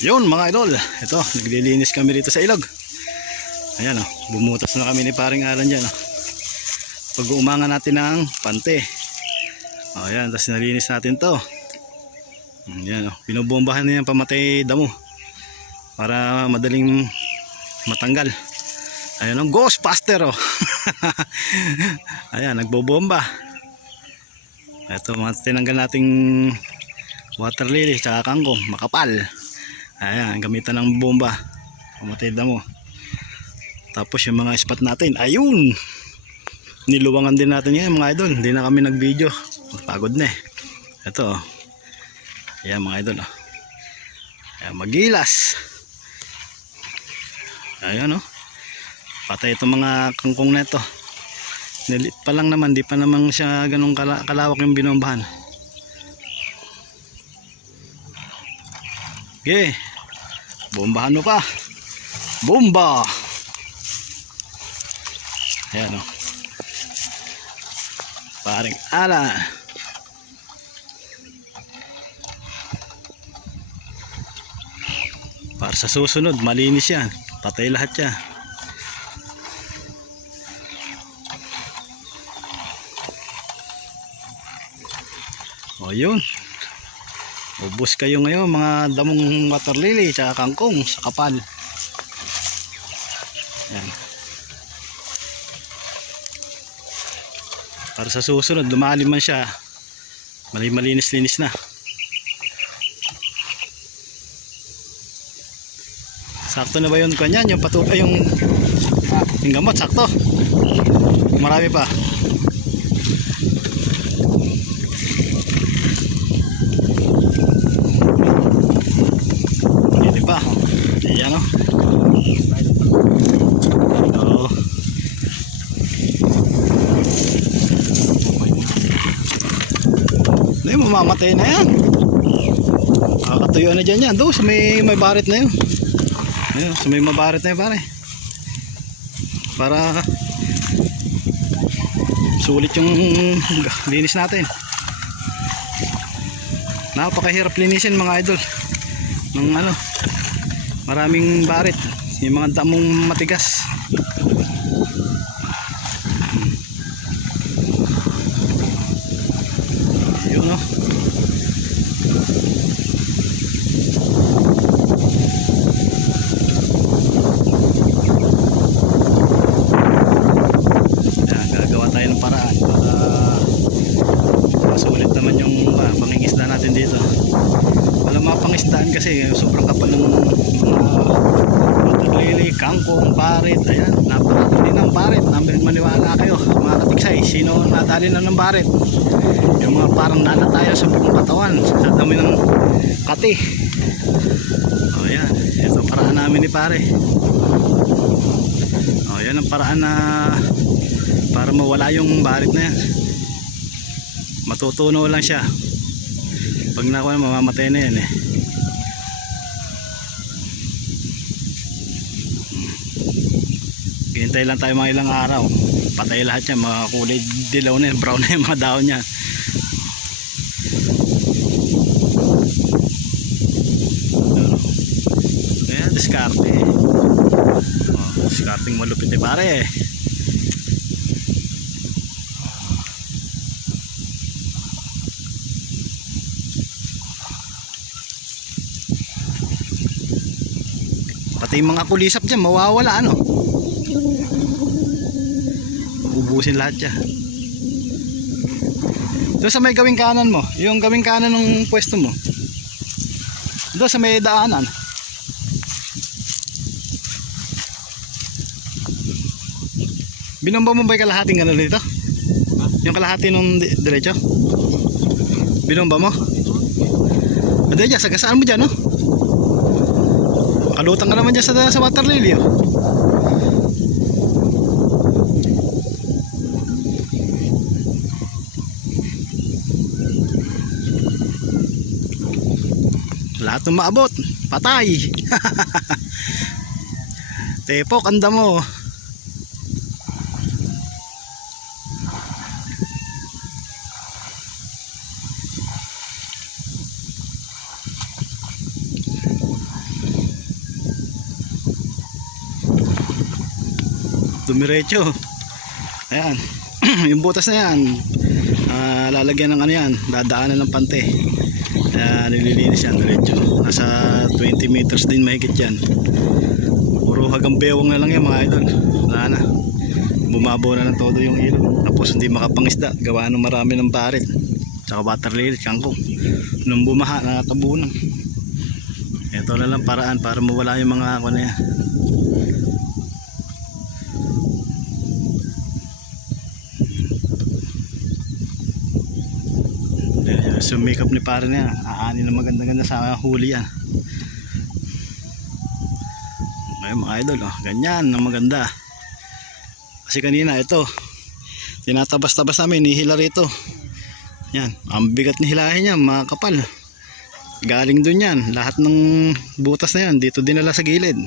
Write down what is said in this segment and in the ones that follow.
Yun mga idol, ito naglilinis kami dito sa ilog. Ayan o, bumutas na kami ni paring Alan dyan o. Pag-uumangan natin ng pante. O ayan, tapos nalinis natin to. Ayan o, binubombahan na yung pamatay damo para madaling matanggal. Ayan o, Ghostbuster o. Ayan, nagbobomba. Ito mga tinanggal nating water lily tsaka kangkong, makapal. Ayan, gamitan ng bomba pamatay damo. Tapos yung mga spot natin, ayun, niluwangan din natin yan mga idol. Hindi na kami nag video, pagod na eh. Ito oh. Ayan mga idol oh. Ayan, magilas. Ayan oh, patay itong mga kangkong na ito. Nilit pa lang naman, di pa naman siya ganun kalawak yung binombahan. Okay, bombahan mo pa. Bomba. Ayan o, paring Alan. Para sa susunod malinis yan, patay lahat yan. O yun, ubos kayo ngayon mga damong water lily tsaka kangkong sa kapal. Ayan. Para sa susunod lumalim man siya, malinis-linis na. Sakto na ba yun kanyan? Yung patupay yung gamot, sakto. Marami pa. Hindi pa. Ayan o. Oo. Ay, mamamatay na yan. Kakatuyo na dyan yan. Doon sa may barit na yun. Ayun, sa may mabarit na yun pare. Para sulit yung linis natin. Napakahirap linisin mga idol ng ano, maraming barit, yung mga damong matigas. Yun no. Yan, gagawa tayo ng paraan para masulit naman yung pangingisda natin dito. Walang mga pangisdaan kasi sobrang kapal ng water lily, kangkong, barit. Ayan, naparito din ng barit. Maniwala kayo mga katiksay, sino nadali na ng barit? Yung mga parang nanatayo sa buong katawan sa dami ng kati. O yan, ito paraan namin ni pare. O yan ang paraan na para mawala yung barit na yan. Matutunaw lang siya. Pag nakuha na, mamamatay na yan eh. Hintay lang tayo mga ilang araw, patay lahat yan, mga kulay dilaw na yan, brown na yung mga dahon niya. Kaya diskarte. Diskarting malupit eh pare. Pati yung mga kulisap dyan mawawala ano, ubusin lahat dyan. Doon sa may gawing kanan mo, yung gawing kanan ng pwesto mo, doon sa may daanan, binomba mo ba yung kalahating gano'n dito? Yung kalahati nung diretso? Binomba mo? Ado dyan, sagasaan mo dyan no? Kalutang ka naman dyan sa water lily oh. Lahat ng maabot, patay. Tepok, anda mo. dumiretso. Ayan. Yung butas na yan, lalagyan ng ano yan, dadaanan ng pante. Kaya nililinis yan diretso. Nasa 20 meters din mahigit yan. Puro hagang bewang na lang yan mga idol. Wala na, bumabaw na ng todo yung ilog. Tapos hindi makapangisda, gawa ng marami ng barit tsaka water lily, kangkong. Nung bumaha, nakatabunan. Ito na lang paraan para mawala yung mga ako na yan. Sumikap ni pare niya, aanin na maganda-ganda sa huli yan. Ngayon mga idol, oh, ganyan na maganda. Kasi kanina ito, tinatabas-tabas namin, nihila rito. Yan, ang bigat ni hilahin niya, mga kapal. Galing dun yan, lahat ng butas na yan dito dinala sa gilid.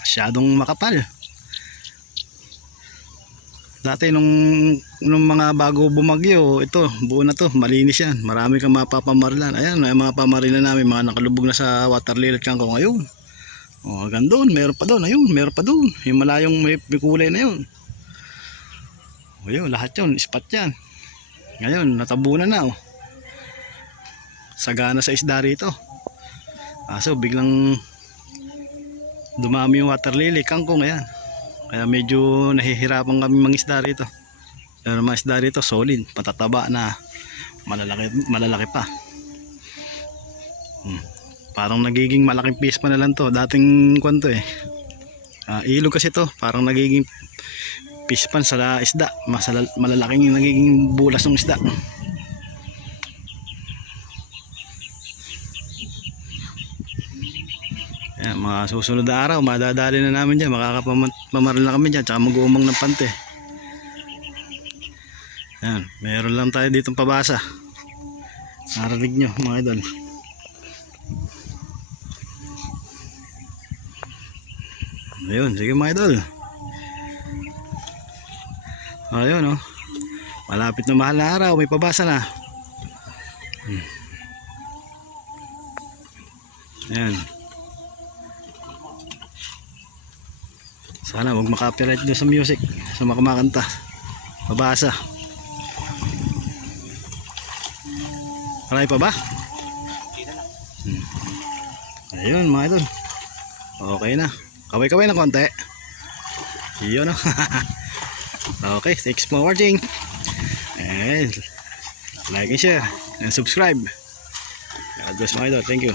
Masyadong makapal. Dati nung mga bago bumagyo, ito buo na to, malinis yan. Marami kang mapapamarilan. Ayan, may mga pamarilan namin, mga nakalubog na sa water lily at kangkong. Ayun, oh, hanggang doon, meron pa doon. Ayun, meron pa doon, yung malayong may kulay na yun. Ayun, lahat yun, spot yan. Ngayon, natabunan na, oh. Sagana sa isda rito. Kaso biglang dumami yung water lily, kangkong, ayan. Kaya medyo nahihirapan kami mangisda rito. Pero mga isda rito solid, patataba na, malalaki pa. Parang nagiging malaking fish pa na lang to. Dating kwento eh. Ilog kasi to, parang nagiging fish pan sa isda. Malalaking nagiging bulas ng isda. Ayan, mga susunod na araw madadali na namin dyan, makakapamaril na kami dyan, tsaka mag-uumang ng pante. Ayan, meron lang tayo ditong pabasa. Narinig nyo mga idol. Ayun, sige mga idol. Ayun, oh, malapit na mahal na araw, may pabasa na. Ayan. Sana wag makapiright doon sa music, sa makamakanta. Pabasa. Marami pa ba? Ayun mga idol, okay na, kaway-kaway na konti. Yun, no? Okay, thanks for watching, and like and share and subscribe. God bless mga idol, thank you.